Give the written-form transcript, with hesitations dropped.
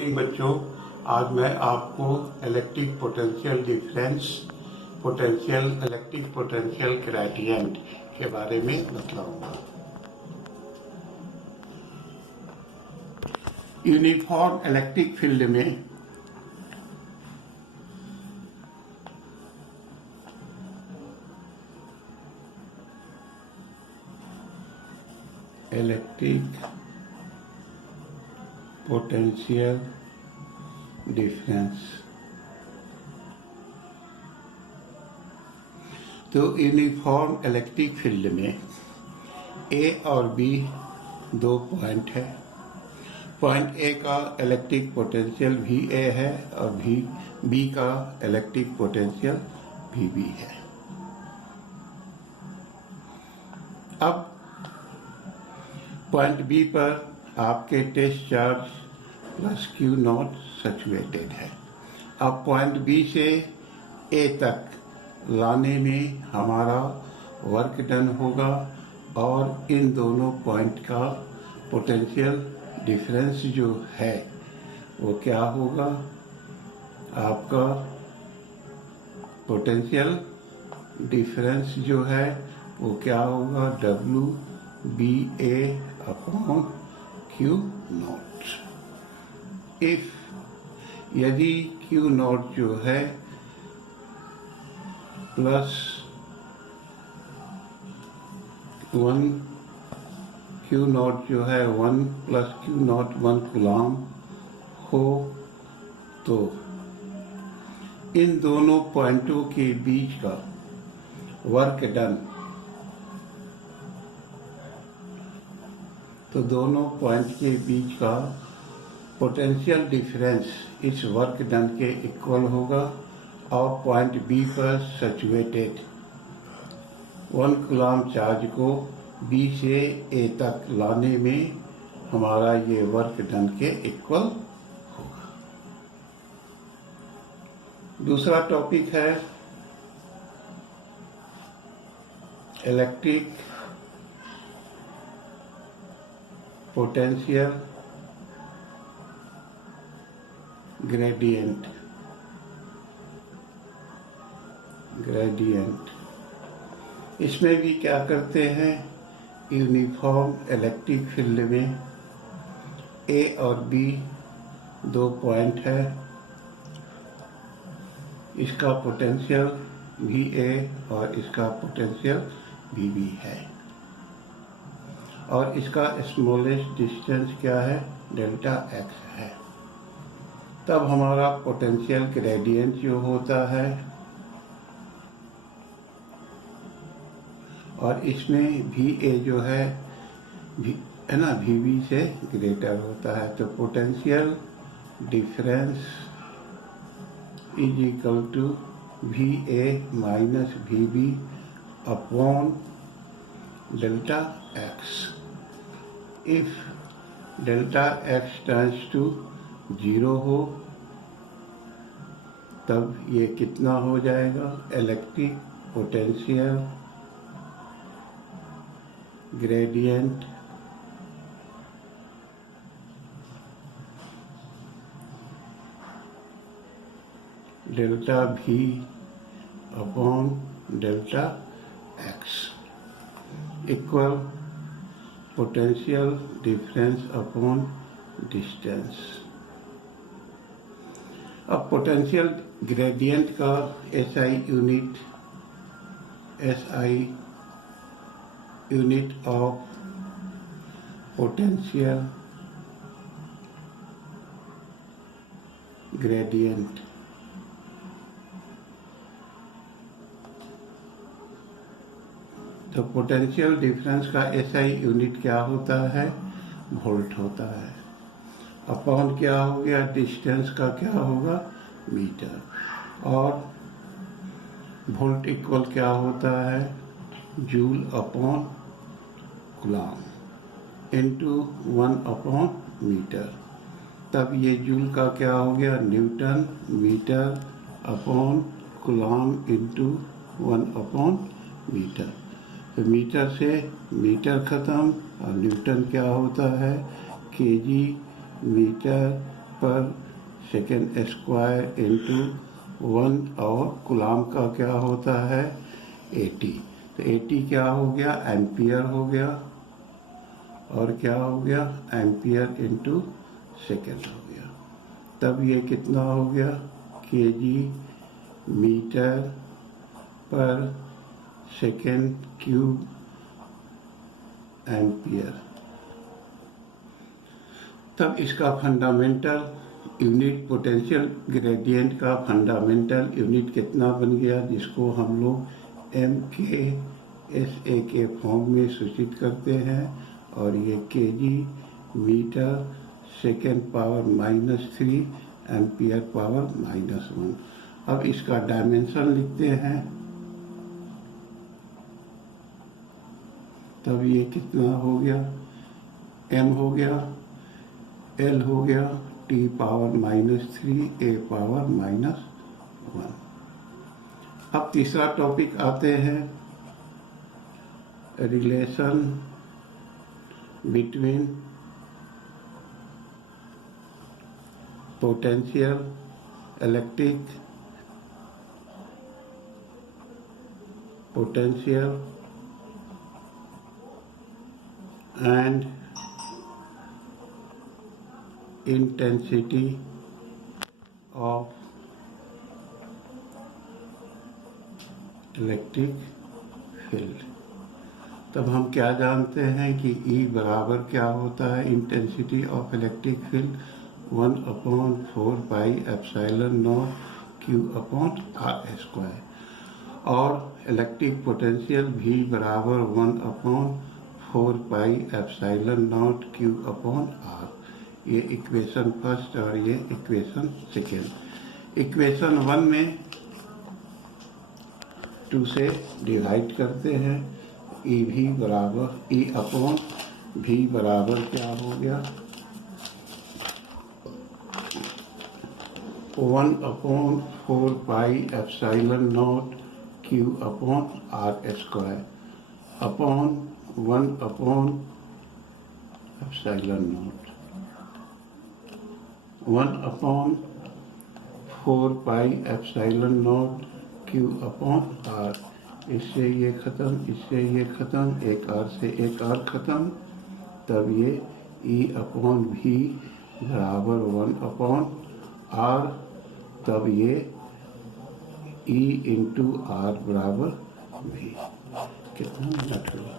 बच्चों, आज मैं आपको electric potential difference, potential electric potential gradient के बारे में बतलाऊंगा। यूनिफॉर्म इलेक्ट्रिक फील्ड में इलेक्ट्रिक पोटेंशियल डिफरेंस, तो यूनिफॉर्म इलेक्ट्रिक फील्ड में ए और बी दो पॉइंट है। पॉइंट ए का इलेक्ट्रिक पोटेंशियल भी ए है और बी का इलेक्ट्रिक पोटेंशियल भी बी है। अब पॉइंट बी पर आपके test charge plus Q not saturated है। अब पॉइंट बी से ए तक लाने में हमारा वर्क डन होगा और इन दोनों पॉइंट का पोटेंशियल डिफरेंस जो है वो क्या होगा, आपका पोटेंशियल डिफरेंस जो है वो क्या होगा, W B A upon Q not. If यदि क्यू नॉट जो है प्लस 1, क्यू नॉट जो है 1 प्लस क्यू नॉट 1 कूलम हो, तो इन दोनों पॉइंटों के बीच का वर्क डन, तो दोनों पॉइंट के बीच का पोटेंशियल डिफरेंस इस वर्क डन के इक्वल होगा और पॉइंट बी पर सचुएटेड 1 कूलम चार्ज को बी से ए तक लाने में हमारा ये वर्क डन के इक्वल होगा। दूसरा टॉपिक है इलेक्ट्रिक पोटेंशियल ग्रेडियंट। इसमें भी क्या करते हैं, यूनिफॉर्म इलेक्ट्रिक फील्ड में ए और बी दो पॉइंट है, इसका पोटेंशियल भी ए और इसका पोटेंशियल भी बी है और इसका स्मॉलेस्ट डिस्टेंस क्या है, डेल्टा एक्स है। तब हमारा पोटेंशियल ग्रेडियंट जो होता है, और इसमें भी ए जो है ना भी बी से ग्रेटर होता है, तो potential difference is equal to V A minus V B upon delta x. If delta x turns to 0 हो, तब ये कितना हो जाएगा, electric potential gradient delta V upon delta x equal potential difference upon distance. अब potential gradient का SI unit of potential gradient, तो potential difference का एसआई यूनिट क्या होता है, वोल्ट होता है। अपॉन क्या हो गया, डिस्टेंस का क्या होगा, मीटर, और वोल्ट इक्वल क्या होता है, joule upon coulomb into 1 upon metre. तब ये जूल का क्या हो गया, newton metre upon coulomb into 1 upon metre. तो मीटर से मीटर खत्म और न्यूटन क्या होता है, केजी मीटर पर सेकेंड स्क्वायर इंटू 1 और कूलम का क्या होता है 80। तो 80 क्या हो गया एम्पियर हो गया और क्या हो गया एम्पियर इंटू सेकेंड हो गया। तब ये कितना हो गया केजी मीटर पर सेकेंड क्यूब एम्पियर। तब इसका फंडामेंटल यूनिट पोटेंशियल ग्रेडियंट का फंडामेंटल यूनिट कितना बन गया जिसको हम लोग MKSA के फॉर्म में सूचित करते हैं और ये kg metre second power -3 ampere power -1। अब इसका डायमेंशन लिखते हैं। तब ये कितना हो गया m हो गया l हो गया t पावर -3 a पावर -1। अब तीसरा टॉपिक आते हैं relation between potential electric potential and intensity of electric field। तब हम क्या जानते हैं कि E बराबर क्या होता है intensity of electric field 1/4 pi epsilon not Q/r²। और इलेक्ट्रिक पोटेंशियल V बराबर 1/4 पाई एप्सिलॉन नॉट Q/r। ये इक्वेशन फर्स्ट और ये इक्वेशन सेकेंड। इक्वेशन 1 में 2 से डिवाइड करते हैं। E बराबर E/V बराबर क्या हो गया 1/4 pi epsilon not Q/r² upon 1/4 pi epsilon not Q/r। इससे ये खत्म, इससे ये खत्म, एक r से एक r खत्म। तब ये E/V बराबर 1/r। तब ये E × r बराबर V। कितना मिनट हुआ?